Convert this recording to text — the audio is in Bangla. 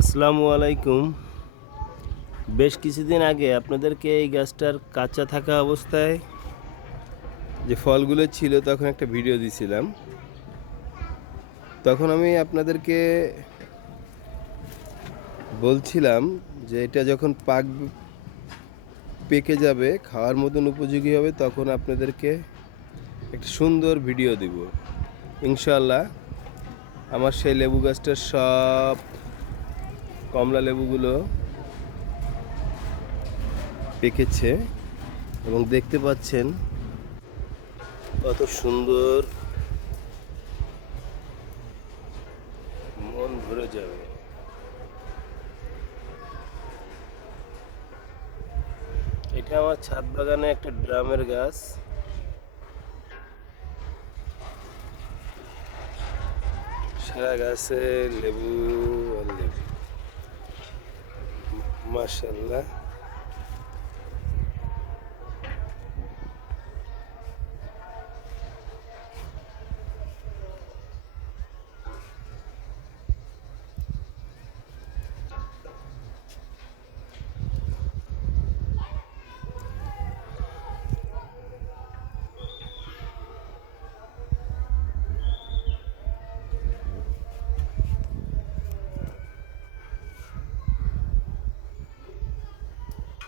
আসসালামু আলাইকুম। বেশ কিছুদিন আগে আপনাদেরকে এই গাছটার কাঁচা থাকা অবস্থায় যে ফলগুলো ছিল তখন একটা ভিডিও দিছিলাম। তখন আমি আপনাদেরকে বলছিলাম যে এটা যখন পেকে যাবে, খাওয়ার মতন উপযোগী হবে, তখন আপনাদেরকে একটা সুন্দর ভিডিও দিব। ইনশাআল্লাহ আমার সেই লেবু গাছটার সব কমলা লেবুগুলো পেকেছে এবং দেখতে পাচ্ছেন কত সুন্দর, মন ভরে যাবে। এটা আমার ছাদ বাগানে একটা ড্রামের গাছ। সারা গাছে লেবু আর লেবু, মাশাআল্লাহ।